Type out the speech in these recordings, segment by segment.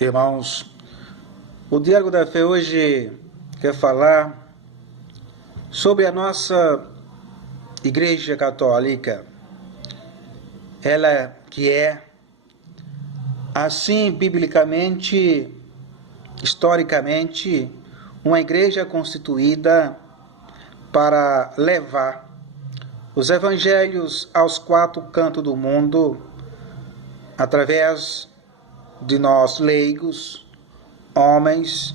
Irmãos, o Diálogo da Fé hoje quer falar sobre a nossa Igreja Católica. Ela que é, assim, biblicamente, historicamente, uma igreja constituída para levar os evangelhos aos quatro cantos do mundo, através de nós leigos, homens,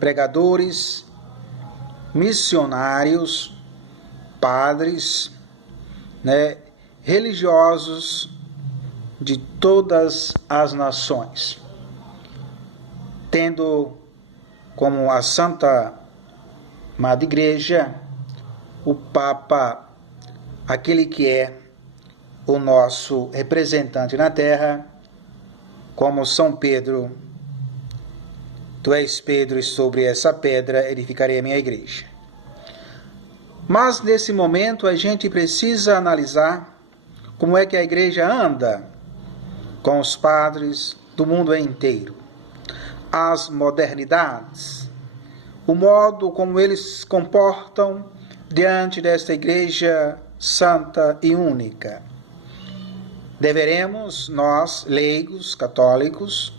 pregadores, missionários, padres, religiosos de todas as nações, tendo como a Santa Madre Igreja o Papa, aquele que é o nosso representante na terra, como São Pedro. Tu és Pedro, e sobre essa pedra edificarei a minha igreja. Mas nesse momento a gente precisa analisar como é que a igreja anda com os padres do mundo inteiro, as modernidades, o modo como eles se comportam diante desta igreja santa e única. Deveremos, nós, leigos, católicos,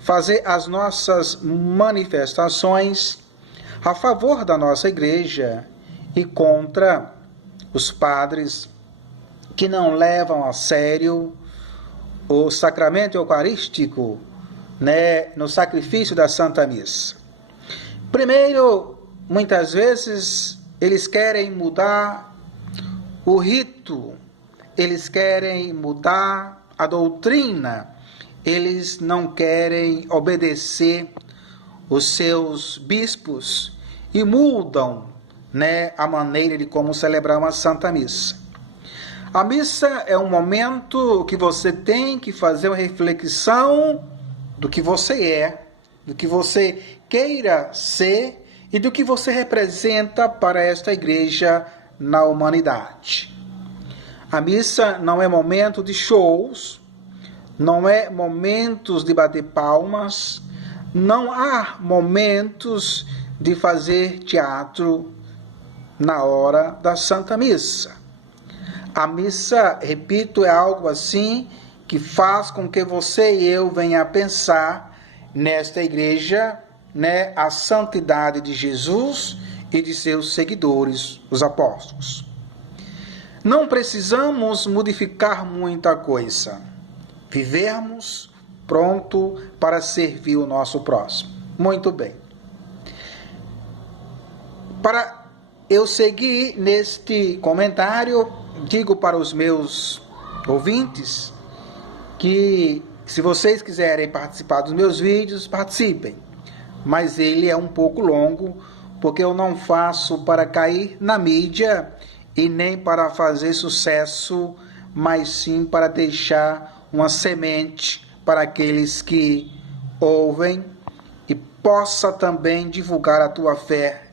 fazer as nossas manifestações a favor da nossa igreja e contra os padres que não levam a sério o sacramento eucarístico, no sacrifício da Santa Missa. Primeiro, muitas vezes, eles querem mudar o rito, eles querem mudar a doutrina, eles não querem obedecer os seus bispos e mudam, a maneira de como celebrar uma Santa Missa. A missa é um momento que você tem que fazer uma reflexão do que você é, do que você queira ser e do que você representa para esta igreja na humanidade. A missa não é momento de shows, não é momentos de bater palmas, não há momentos de fazer teatro na hora da Santa Missa. A missa, repito, é algo assim que faz com que você e eu venha a pensar nesta igreja, a santidade de Jesus e de seus seguidores, os apóstolos. Não precisamos modificar muita coisa. Vivermos pronto para servir o nosso próximo. Muito bem. Para eu seguir neste comentário, digo para os meus ouvintes que, se vocês quiserem participar dos meus vídeos, participem. Mas ele é um pouco longo, porque eu não faço para cair na mídia e nem para fazer sucesso, mas sim para deixar uma semente para aqueles que ouvem e possa também divulgar a tua fé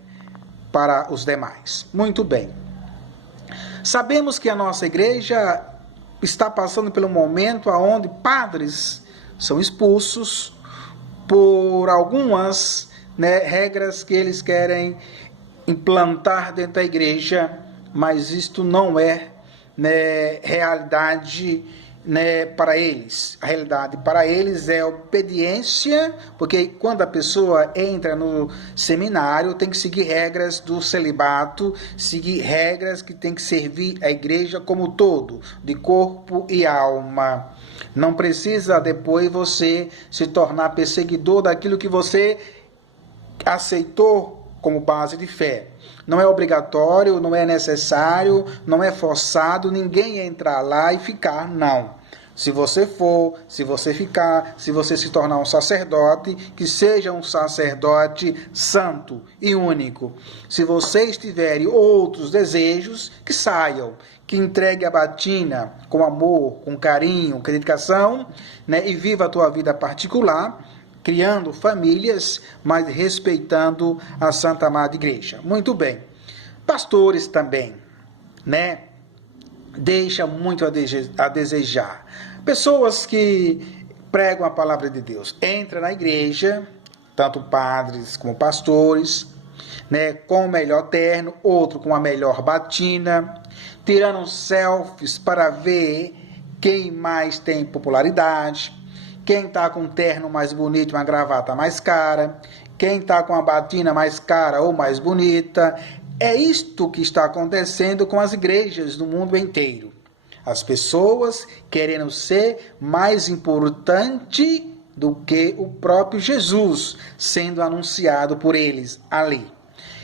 para os demais. Muito bem. Sabemos que a nossa igreja está passando pelo momento onde padres são expulsos por algumas regras que eles querem implantar dentro da igreja, mas isto não é realidade para eles. A realidade para eles é obediência, porque quando a pessoa entra no seminário, tem que seguir regras do celibato, seguir regras que tem que servir a igreja como todo, de corpo e alma. Não precisa depois você se tornar perseguidor daquilo que você aceitou como base de fé. Não é obrigatório, não é necessário, não é forçado ninguém entrar lá e ficar, não. Se você for, se você ficar, se você se tornar um sacerdote, que seja um sacerdote santo e único. Se vocês tiverem outros desejos, que saiam, que entregue a batina com amor, com carinho, com dedicação, e viva a tua vida particular, criando famílias, mas respeitando a Santa Madre Igreja. Muito bem. Pastores também, deixa muito a desejar. Pessoas que pregam a palavra de Deus. Entra na igreja, tanto padres como pastores, né, com o melhor terno, outro com a melhor batina, tirando selfies para ver quem mais tem popularidade, quem está com um terno mais bonito, uma gravata mais cara, quem está com a batina mais cara ou mais bonita. É isto que está acontecendo com as igrejas do mundo inteiro. As pessoas querendo ser mais importante do que o próprio Jesus, sendo anunciado por eles ali.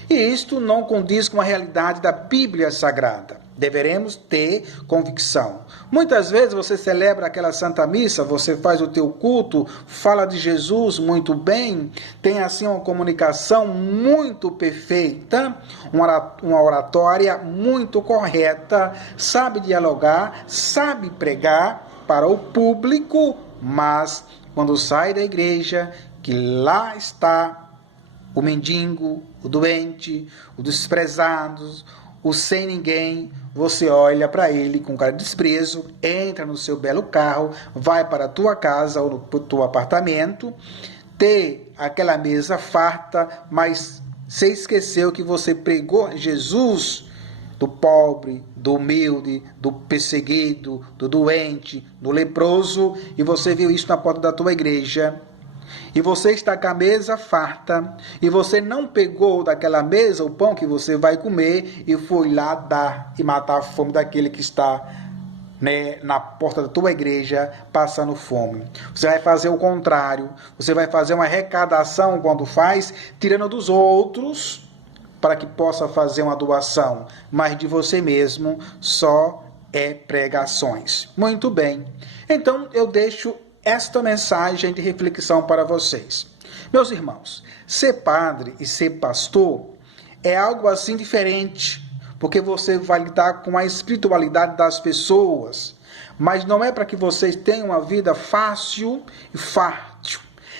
E isto não condiz com a realidade da Bíblia Sagrada. Deveremos ter convicção. Muitas vezes você celebra aquela Santa Missa, você faz o teu culto, fala de Jesus muito bem, tem assim uma comunicação muito perfeita, uma oratória muito correta, sabe dialogar, sabe pregar para o público, mas quando sai da igreja, que lá está o mendigo, o doente, o desprezado, o sem ninguém, você olha para ele com cara de desprezo, entra no seu belo carro, vai para a tua casa ou no teu apartamento, ter aquela mesa farta, mas você esqueceu que você pregou Jesus do pobre, do humilde, do perseguido, do doente, do leproso, e você viu isso na porta da tua igreja. E você está com a mesa farta, e você não pegou daquela mesa o pão que você vai comer e foi lá dar e matar a fome daquele que está, né, na porta da tua igreja passando fome. Você vai fazer o contrário, você vai fazer uma arrecadação quando faz, tirando dos outros para que possa fazer uma doação, mas de você mesmo só é pregações. Muito bem, então eu deixo esta mensagem de reflexão para vocês. Meus irmãos, ser padre e ser pastor é algo assim diferente, porque você vai lidar com a espiritualidade das pessoas, mas não é para que vocês tenham uma vida fácil e fácil,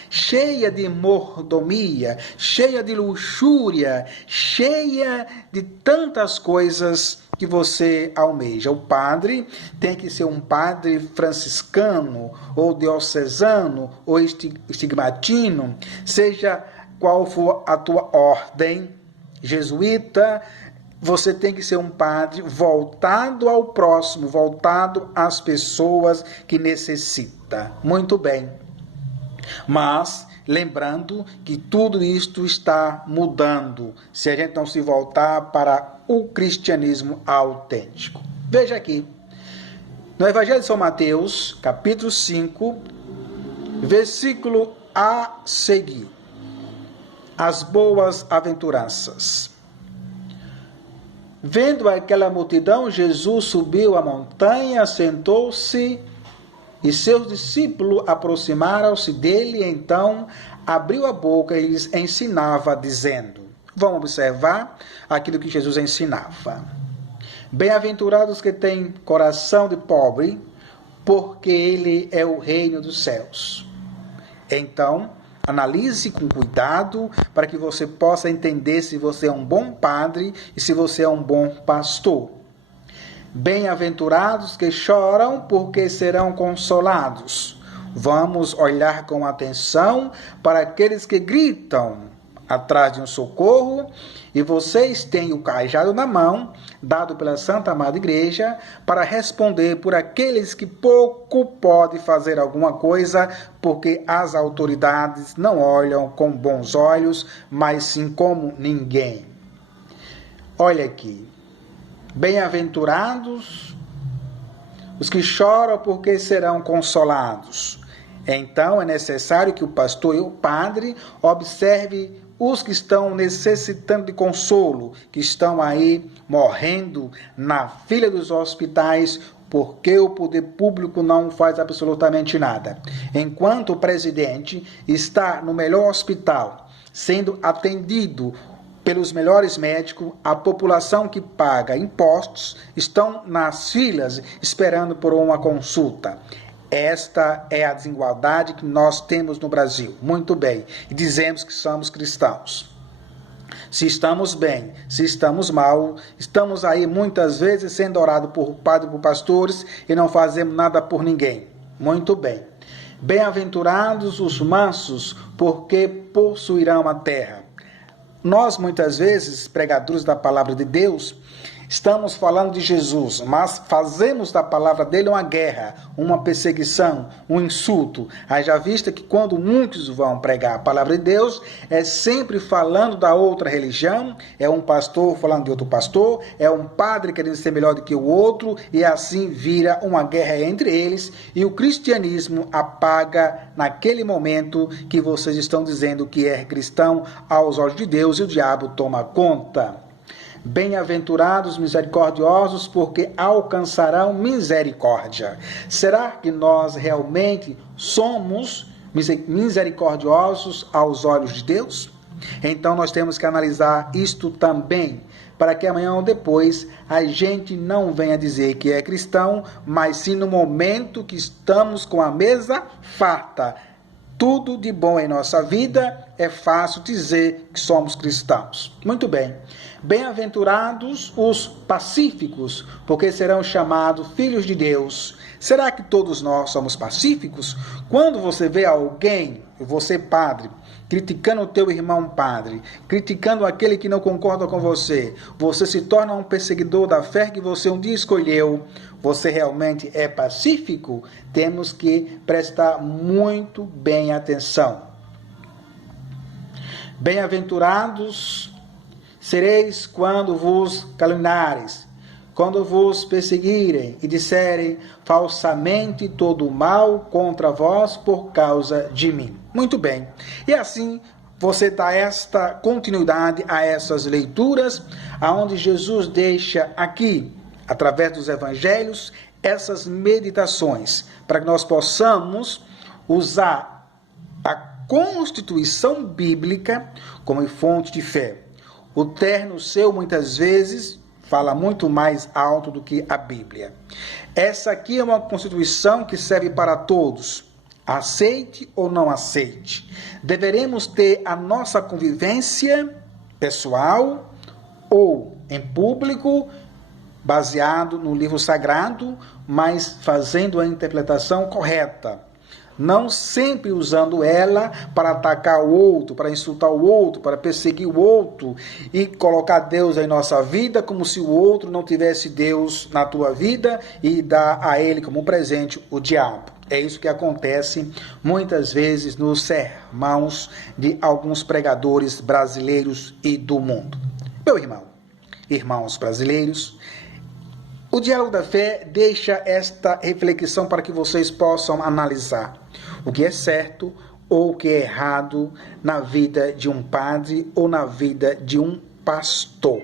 cheia de mordomia, cheia de luxúria, cheia de tantas coisas que você almeja. O padre tem que ser um padre franciscano, ou diocesano, ou estigmatino, seja qual for a tua ordem, jesuíta, você tem que ser um padre voltado ao próximo, voltado às pessoas que necessitam. Muito bem. Mas lembrando que tudo isto está mudando se a gente não se voltar para o cristianismo autêntico. Veja aqui, no Evangelho de São Mateus, capítulo 5, versículo a seguir. As boas aventuranças. Vendo aquela multidão, Jesus subiu a montanha, sentou-se, e seus discípulos aproximaram-se dele, e então abriu a boca e lhes ensinava, dizendo... Vamos observar aquilo que Jesus ensinava. Bem-aventurados que têm coração de pobre, porque ele é o reino dos céus. Então, analise com cuidado para que você possa entender se você é um bom padre e se você é um bom pastor. Bem-aventurados que choram, porque serão consolados. Vamos olhar com atenção para aqueles que gritam atrás de um socorro, e vocês têm o cajado na mão, dado pela Santa Amada Igreja, para responder por aqueles que pouco podem fazer alguma coisa, porque as autoridades não olham com bons olhos, mas sim como ninguém. Olha aqui. Bem-aventurados os que choram, porque serão consolados. Então é necessário que o pastor e o padre observe os que estão necessitando de consolo, que estão aí morrendo na fila dos hospitais, porque o poder público não faz absolutamente nada. Enquanto o presidente está no melhor hospital, sendo atendido pelos melhores médicos, a população que paga impostos estão nas filas esperando por uma consulta. Esta é a desigualdade que nós temos no Brasil. Muito bem. E dizemos que somos cristãos. Se estamos bem, se estamos mal, estamos aí muitas vezes sendo orados por padres, por pastores, e não fazemos nada por ninguém. Muito bem. Bem-aventurados os mansos, porque possuirão a terra. Nós, muitas vezes, pregadores da palavra de Deus, estamos falando de Jesus, mas fazemos da palavra dele uma guerra, uma perseguição, um insulto. Haja vista que quando muitos vão pregar a palavra de Deus, é sempre falando da outra religião, é um pastor falando de outro pastor, é um padre querendo ser melhor do que o outro, e assim vira uma guerra entre eles, e o cristianismo apaga naquele momento que vocês estão dizendo que é cristão aos olhos de Deus, e o diabo toma conta. Bem-aventurados misericordiosos, porque alcançarão misericórdia. Será que nós realmente somos misericordiosos aos olhos de Deus? Então nós temos que analisar isto também, para que amanhã ou depois a gente não venha dizer que é cristão, mas sim no momento que estamos com a mesa farta, tudo de bom em nossa vida, é fácil dizer que somos cristãos. Muito bem. Bem-aventurados os pacíficos, porque serão chamados filhos de Deus. Será que todos nós somos pacíficos? Quando você vê alguém, você padre, criticando o teu irmão padre, criticando aquele que não concorda com você, você se torna um perseguidor da fé que você um dia escolheu. Você realmente é pacífico? Temos que prestar muito bem atenção. Bem-aventurados sereis quando vos caluniares, quando vos perseguirem e disserem falsamente todo o mal contra vós por causa de mim. Muito bem. E assim você dá esta continuidade a essas leituras, aonde Jesus deixa aqui, através dos evangelhos, essas meditações, para que nós possamos usar a Constituição Bíblica como fonte de fé. O terno seu, muitas vezes, fala muito mais alto do que a Bíblia. Essa aqui é uma Constituição que serve para todos. Aceite ou não aceite. Deveremos ter a nossa convivência pessoal ou em público, baseado no livro sagrado, mas fazendo a interpretação correta. Não sempre usando ela para atacar o outro, para insultar o outro, para perseguir o outro e colocar Deus em nossa vida como se o outro não tivesse Deus na tua vida e dar a ele como presente o diabo. É isso que acontece muitas vezes nos sermões de alguns pregadores brasileiros e do mundo. Meu irmão, irmãos brasileiros, o Diálogo da Fé deixa esta reflexão para que vocês possam analisar o que é certo ou o que é errado na vida de um padre ou na vida de um pastor.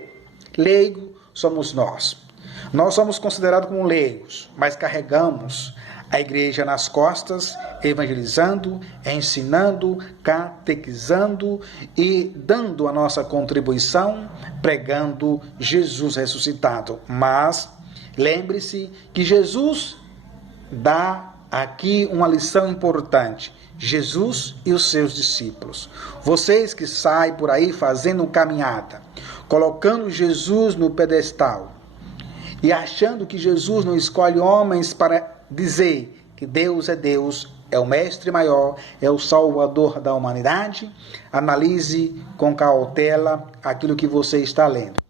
Leigo somos nós. Nós somos considerados como leigos, mas carregamos a igreja nas costas, evangelizando, ensinando, catequizando e dando a nossa contribuição, pregando Jesus ressuscitado. Mas lembre-se que Jesus dá aqui uma lição importante. Jesus e os seus discípulos. Vocês que saem por aí fazendo caminhada, colocando Jesus no pedestal e achando que Jesus não escolhe homens para dizer que Deus, é o mestre maior, é o salvador da humanidade, analise com cautela aquilo que você está lendo.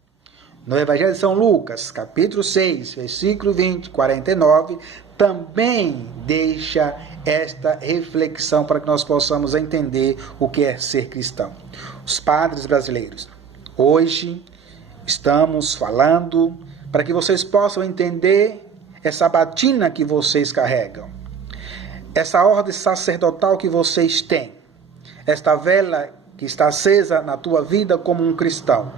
No Evangelho de São Lucas, capítulo 6, versículo 20, 49, também deixa esta reflexão para que nós possamos entender o que é ser cristão. Os padres brasileiros, hoje estamos falando para que vocês possam entender essa batina que vocês carregam, essa ordem sacerdotal que vocês têm, esta vela que está acesa na tua vida como um cristão.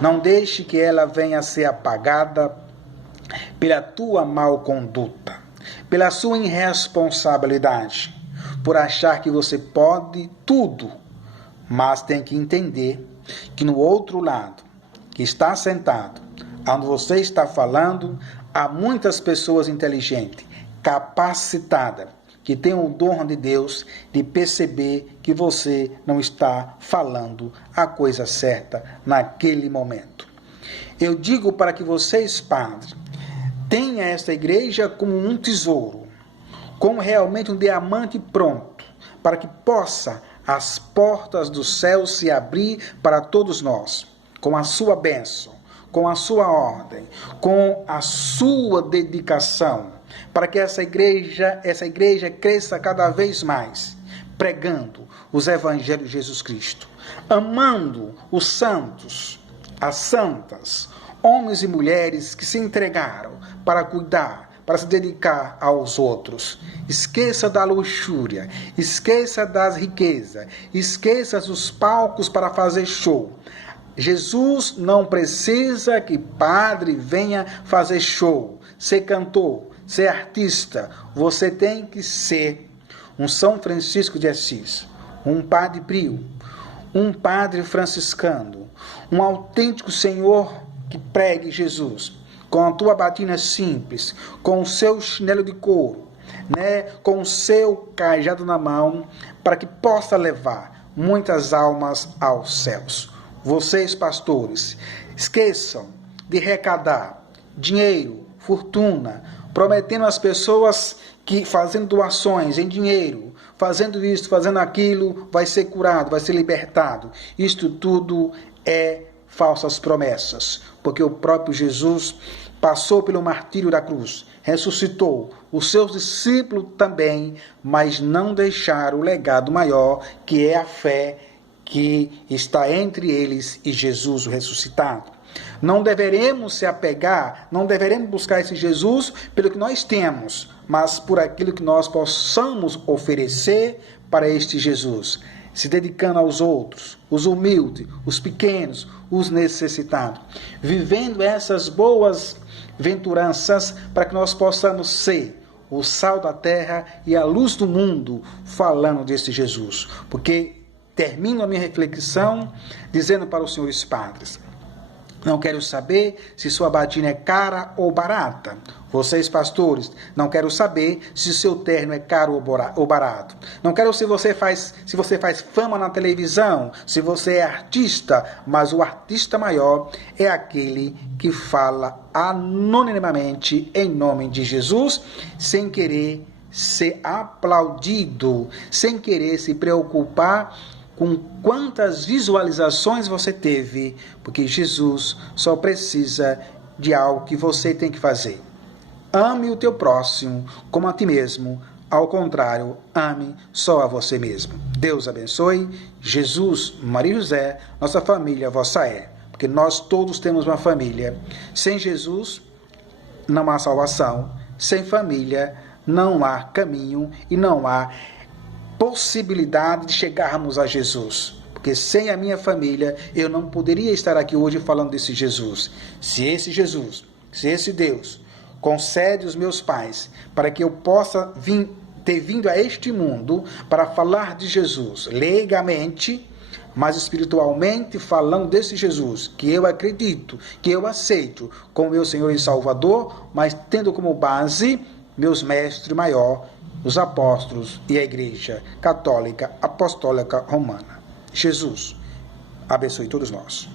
Não deixe que ela venha a ser apagada pela tua mal conduta, pela sua irresponsabilidade, por achar que você pode tudo, mas tem que entender que no outro lado, que está sentado, onde você está falando, há muitas pessoas inteligentes, capacitadas, que têm o dom de Deus de perceber que você não está falando a coisa certa naquele momento. Eu digo para que vocês, padres, tenham esta igreja como um tesouro, como realmente um diamante pronto, para que possa as portas do céu se abrir para todos nós, com a sua bênção, com a sua ordem, com a sua dedicação, para que essa igreja cresça cada vez mais, pregando os evangelhos de Jesus Cristo, amando os santos, as santas, homens e mulheres que se entregaram para cuidar, para se dedicar aos outros. Esqueça da luxúria, esqueça das riquezas, esqueça dos palcos para fazer show. Jesus não precisa que padre venha fazer show, ser cantor, ser artista. Você tem que ser um São Francisco de Assis, um Padre Pio, um Padre franciscano, um autêntico Senhor que pregue Jesus, com a tua batina simples, com o seu chinelo de couro, com o seu cajado na mão, para que possa levar muitas almas aos céus. Vocês, pastores, esqueçam de arrecadar dinheiro, fortuna, prometendo às pessoas que fazendo doações em dinheiro, fazendo isso, fazendo aquilo, vai ser curado, vai ser libertado. Isto tudo é falsas promessas, porque o próprio Jesus passou pelo martírio da cruz, ressuscitou, os seus discípulos também, mas não deixaram o legado maior, que é a fé que está entre eles e Jesus o ressuscitado. Não deveremos se apegar, não deveremos buscar esse Jesus pelo que nós temos, mas por aquilo que nós possamos oferecer para este Jesus, se dedicando aos outros, os humildes, os pequenos, os necessitados, vivendo essas boas venturanças para que nós possamos ser o sal da terra e a luz do mundo, falando desse Jesus. Porque termino a minha reflexão dizendo para os senhores padres: não quero saber se sua batina é cara ou barata. Vocês, pastores, não quero saber se seu terno é caro ou barato. Não quero se você faz fama na televisão, se você é artista, mas o artista maior é aquele que fala anonimamente em nome de Jesus, sem querer ser aplaudido, sem querer se preocupar com quantas visualizações você teve, porque Jesus só precisa de algo que você tem que fazer. Ame o teu próximo como a ti mesmo, ao contrário, ame só a você mesmo. Deus abençoe. Jesus, Maria e José, nossa família, vossa é, porque nós todos temos uma família. Sem Jesus não há salvação, sem família não há caminho e não há possibilidade de chegarmos a Jesus, porque sem a minha família eu não poderia estar aqui hoje falando desse Jesus. Se esse Deus concede os meus pais para que eu possa ter vindo a este mundo para falar de Jesus leigamente, mas espiritualmente falando desse Jesus, que eu acredito, que eu aceito como meu Senhor e Salvador, mas tendo como base meus mestres maior, os apóstolos e a Igreja Católica Apostólica Romana. Jesus abençoe todos nós.